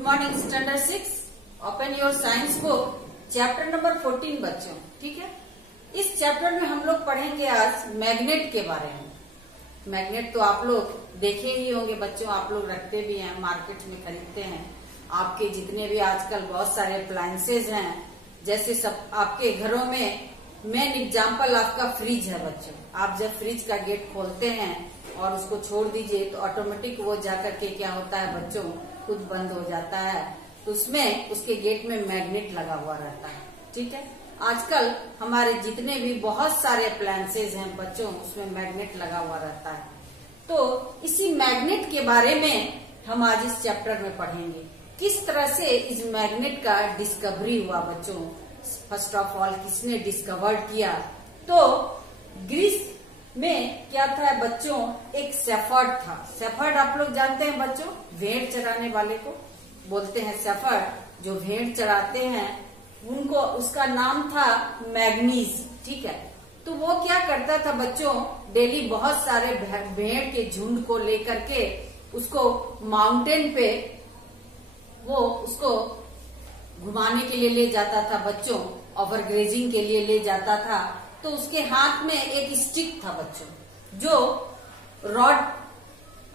Good morning standard 6 open your science book chapter number 14 बच्चों। ठीक है, इस चैप्टर में हम लोग पढ़ेंगे आज मैग्नेट के बारे में। मैग्नेट तो आप लोग देखे ही होंगे बच्चों, आप लोग रखते भी हैं, मार्केट में खरीदते हैं। आपके जितने भी आजकल बहुत सारे अप्लायंसेज हैं, जैसे सब आपके घरों में मेन एग्जाम्पल आपका फ्रिज है बच्चों। आप जब फ्रिज का गेट खोलते हैं और उसको छोड़ दीजिए तो ऑटोमेटिक वो जाकर के क्या होता है बच्चों, खुद बंद हो जाता है। तो उसमें उसके गेट में मैग्नेट लगा हुआ रहता है। ठीक है, आजकल हमारे जितने भी बहुत सारे अप्लायंसेज हैं बच्चों, उसमें मैग्नेट लगा हुआ रहता है। तो इसी मैग्नेट के बारे में हम आज इस चैप्टर में पढ़ेंगे, किस तरह से इस मैग्नेट का डिस्कवरी हुआ बच्चों। फर्स्ट ऑफ ऑल किसने डिस्कवर किया? तो ग्रीस में क्या था बच्चों, एक शेफर्ड था। शेफर्ड आप लोग जानते हैं बच्चों, भेड़ चराने वाले को बोलते हैं शेफर्ड। जो भेड़ चराते हैं उनको, उसका नाम था मैग्नीज। ठीक है, तो वो क्या करता था बच्चों, डेली बहुत सारे भेड़ के झुंड को लेकर के उसको माउंटेन पे वो उसको घुमाने के लिए ले जाता था बच्चों, ओवर ग्रेजिंग के लिए ले जाता था। तो उसके हाथ में एक स्टिक था बच्चों, जो रॉड,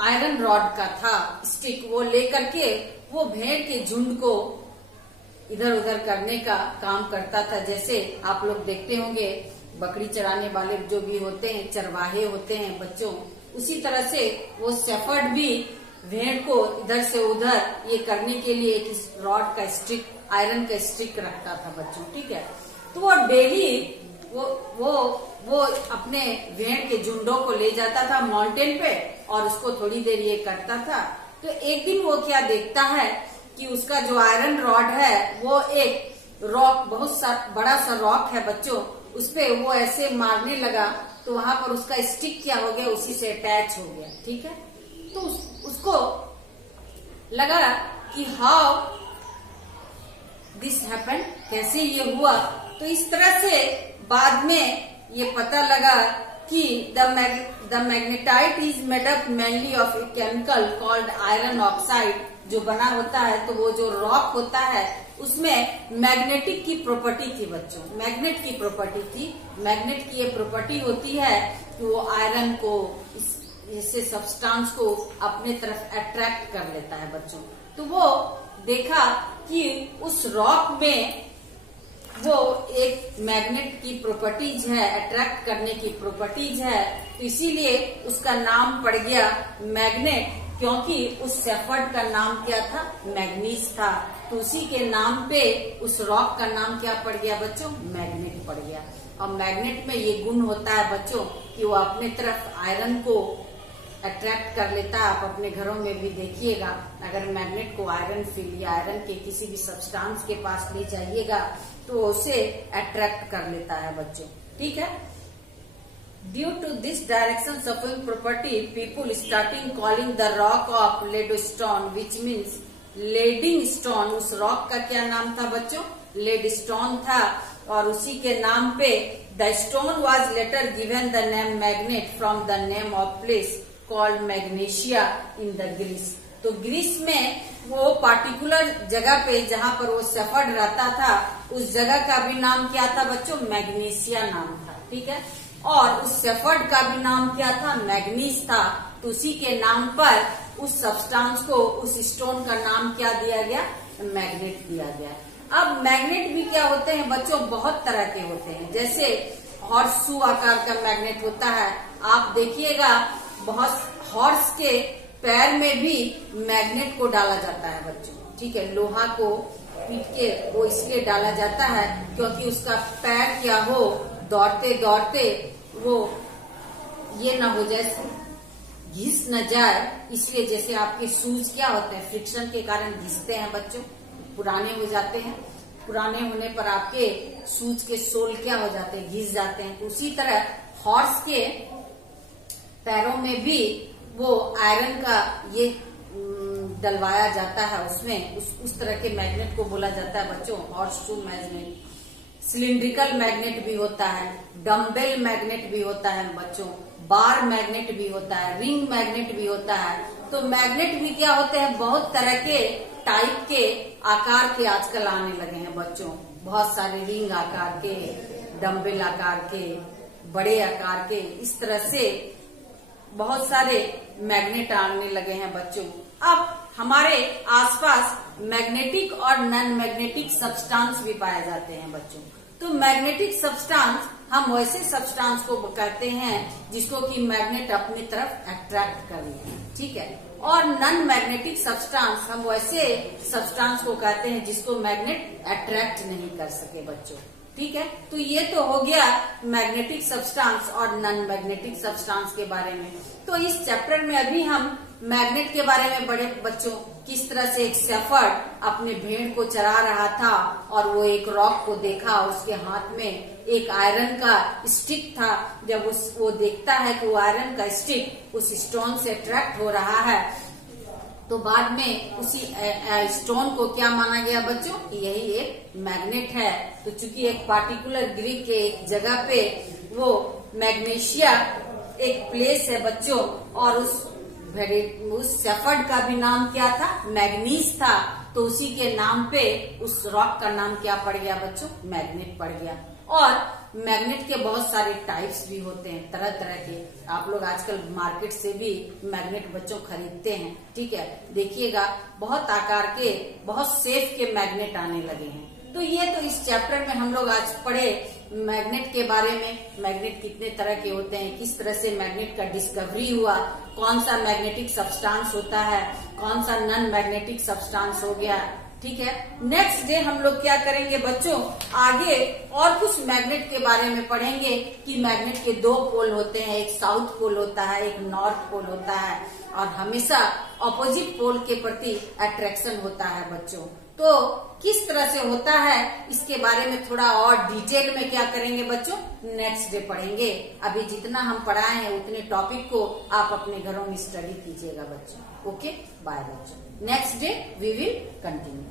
आयरन रॉड का था स्टिक। वो लेकर के वो भेड़ के झुंड को इधर उधर करने का काम करता था। जैसे आप लोग देखते होंगे बकरी चराने वाले जो भी होते हैं, चरवाहे होते हैं बच्चों, उसी तरह से वो शेफर्ड भी भेड़ को इधर से उधर ये करने के लिए एक रॉड का स्टिक, आयरन का स्टिक रखता था बच्चों। ठीक है, तो वो डेली वो अपने भेड़ के झुंडों को ले जाता था माउंटेन पे और उसको थोड़ी देर ये करता था। तो एक दिन वो क्या देखता है कि उसका जो आयरन रॉड है वो एक रॉक, बहुत बड़ा सा रॉक है बच्चों, उसपे वो ऐसे मारने लगा। तो वहां पर उसका स्टिक क्या हो गया, उसी से अटैच हो गया। ठीक है, तो उसको लगा कि हाउ दिस हैपन, कैसे ये हुआ। तो इस तरह से बाद में ये पता लगा कि the magnetite is made up mainly of a chemical called iron oxide. जो बना होता है, तो वो जो रॉक होता है उसमें मैग्नेटिक की प्रॉपर्टी थी बच्चों, मैग्नेट की प्रॉपर्टी थी। मैग्नेट की ये प्रॉपर्टी होती है कि वो आयरन को, इससे सब्सटेंस को अपने तरफ अट्रैक्ट कर लेता है बच्चों। तो वो देखा कि उस रॉक में वो एक मैग्नेट की प्रॉपर्टीज है, अट्रैक्ट करने की प्रॉपर्टीज है। तो इसीलिए उसका नाम पड़ गया मैग्नेट, क्योंकि उस शेफर्ड का नाम क्या था, मैग्नीज था। तो उसी के नाम पे उस रॉक का नाम क्या पड़ गया बच्चों, मैग्नेट पड़ गया। और मैग्नेट में ये गुण होता है बच्चों कि वो अपने तरफ आयरन को अट्रैक्ट कर लेता है। आप अपने घरों में भी देखिएगा, अगर मैग्नेट को आयरन फील्ड या आयरन के किसी भी सब्सटेंस के पास ले जाइएगा तो उसे अट्रैक्ट कर लेता है बच्चों। ठीक है, due to this direction surfing property people starting calling the rock of lodestone which means leading stone. उस रॉक का क्या नाम था बच्चों, लेडस्टोन था। और उसी के नाम पे the stone was later given the name magnet from the name of place called magnesia in the Greece. तो ग्रीस में वो पार्टिकुलर जगह पे जहाँ पर वो शेफर्ड रहता था, उस जगह का भी नाम क्या था बच्चों, मैग्नीशिया नाम था। ठीक है, और उस शेफर्ड का भी नाम क्या था, मैग्नीज था। तो उसी के नाम पर उस सब्सटेंस को, उस स्टोन का नाम क्या दिया गया, मैग्नेट दिया गया। अब मैग्नेट भी क्या होते हैं बच्चों, बहुत तरह के होते हैं। जैसे हॉर्स शू आकार का मैग्नेट होता है, आप देखिएगा बहुत हॉर्स के पैर में भी मैग्नेट को डाला जाता है बच्चों। ठीक है, लोहा को पीट के वो इसलिए डाला जाता है क्योंकि उसका पैर क्या हो, दौड़ते दौड़ते वो ये ना हो जाए, घिस न जाए, इसलिए। जैसे आपके शूज क्या होते हैं, फ्रिक्शन के कारण घिसते हैं बच्चों, पुराने हो जाते हैं। पुराने होने पर आपके शूज के सोल क्या हो जाते हैं, घिस जाते हैं। तो उसी तरह हॉर्स के पैरों में भी वो आयरन का ये डलवाया जाता है, उसमें उस तरह के मैग्नेट को बोला जाता है बच्चों horse shoe magnet. Cylindrical magnet भी होता है, डम्बेल मैग्नेट भी होता है बच्चों, बार मैग्नेट भी होता है, रिंग मैग्नेट भी होता है। तो मैग्नेट भी क्या होते हैं, बहुत तरह के टाइप के आकार के आजकल आने लगे हैं बच्चों। बहुत सारे रिंग आकार के, डम्बल आकार के, बड़े आकार के, इस तरह से बहुत सारे मैग्नेट आने लगे हैं बच्चों। अब हमारे आसपास मैग्नेटिक और नॉन मैग्नेटिक सब्सटेंस भी पाए जाते हैं बच्चों। तो मैग्नेटिक सब्सटेंस हम वैसे सब्सटेंस को कहते हैं जिसको कि मैग्नेट अपनी तरफ अट्रैक्ट कर ले, ठीक है। और नॉन मैग्नेटिक सब्सटेंस हम वैसे सब्सटेंस को कहते हैं जिसको मैग्नेट अट्रैक्ट नहीं कर सके बच्चों, ठीक है। तो ये तो हो गया मैग्नेटिक सब्सटेंस और नॉन मैग्नेटिक सब्सटेंस के बारे में। तो इस चैप्टर में अभी हम मैग्नेट के बारे में बड़े बच्चों, किस तरह से एक शेफर्ड अपने भेड़ को चरा रहा था और वो एक रॉक को देखा, उसके हाथ में एक आयरन का स्टिक था। जब वो देखता है कि वो आयरन का स्टिक उस स्टोन से अट्रैक्ट हो रहा है, तो बाद में उसी स्टोन को क्या माना गया बच्चों कि यही एक मैग्नेट है। तो चूंकि एक पार्टिकुलर ग्रीक के एक जगह पे वो मैग्नेशिया एक प्लेस है बच्चों, और उस शेफर्ड का भी नाम क्या था, मैग्नीज था। तो उसी के नाम पे उस रॉक का नाम क्या पड़ गया बच्चों, मैग्नेट पड़ गया। और मैग्नेट के बहुत सारे टाइप्स भी होते हैं, तरह तरह के। आप लोग आजकल मार्केट से भी मैग्नेट बच्चों खरीदते हैं, ठीक है। देखिएगा बहुत आकार के, बहुत शेप के मैग्नेट आने लगे हैं। तो ये तो इस चैप्टर में हम लोग आज पढ़े मैग्नेट के बारे में। मैग्नेट कितने तरह के होते हैं, किस तरह से मैग्नेट का डिस्कवरी हुआ, कौन सा मैग्नेटिक सब्सटेंस होता है, कौन सा नॉन मैग्नेटिक सब्सटेंस हो गया, ठीक है। नेक्स्ट डे हम लोग क्या करेंगे बच्चों, आगे और कुछ मैग्नेट के बारे में पढ़ेंगे कि मैग्नेट के दो पोल होते हैं, एक साउथ पोल होता है, एक नॉर्थ पोल होता है, और हमेशा ऑपोजिट पोल के प्रति अट्रैक्शन होता है बच्चों। तो किस तरह से होता है इसके बारे में थोड़ा और डिटेल में क्या करेंगे बच्चों, नेक्स्ट डे पढ़ेंगे। अभी जितना हम पढ़ाए हैं उतने टॉपिक को आप अपने घरों में स्टडी कीजिएगा बच्चों। ओके, बाय बच्चों। Next day we will continue.